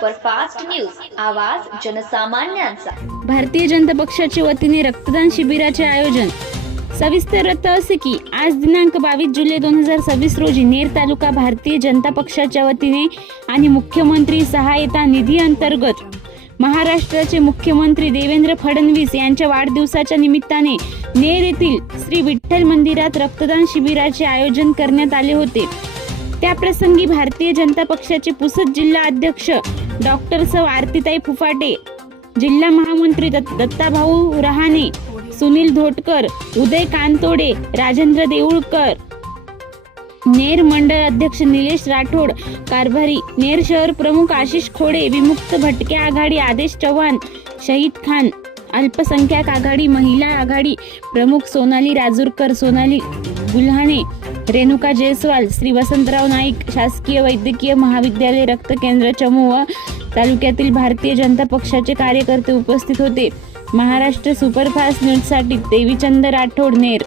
Superfast news, आवाज जनसामान्यांचा। भारतीय जनता पक्षाच्या वतीने रक्तदान शिबिराचे आयोजन। सविस्तर वृत्त असे की आज दिनांक 22 जुलै 2026 रोजी नेर तालुका भारतीय जनता पक्षाच्या वतीने आणि मुख्यमंत्री सहायता निधी अंतर्गत महाराष्ट्राचे मुख्यमंत्री देवेंद्र फडणवीस यांच्या वाढदिवसाच्या निमित्ताने नेर येथील श्री विठ्ठल मंदिरात रक्तदान शिबिराचे आयोजन करण्यात आले होते। त्याप्रसंगी भारतीय जनता पक्षाचे पुसद जिल्हा अध्यक्ष डॉक्टर सौ आरतीताई फुफाटे, जिल्हा महामंत्री दत्ताभाऊ रहाणे, सुनील धोटकर, उदय कांतोडे, राजेंद्र देऊळकर, नेर मंडळ अध्यक्ष निलेश राठोड, कारभारी नेर शहर प्रमुख आशिष खोडे, विमुक्त भटके आघाडी आदेश चव्हाण, शहीद खान, अल्पसंख्याक आघाडी महिला आघाडी प्रमुख सोनाली राजूरकर, सोनाली गुल्हाणे, रेणुका जयस्वाल, श्री वसंतराव नाईक, शासकीय वैद्यकीय महाविद्यालय रक्त केंद्र चमू व तालुक्यातील भारतीय जनता पक्षाचे कार्यकर्ते उपस्थित होते। महाराष्ट्र सुपरफास्ट न्यूजसाठी देवीचंद राठोड, नेर।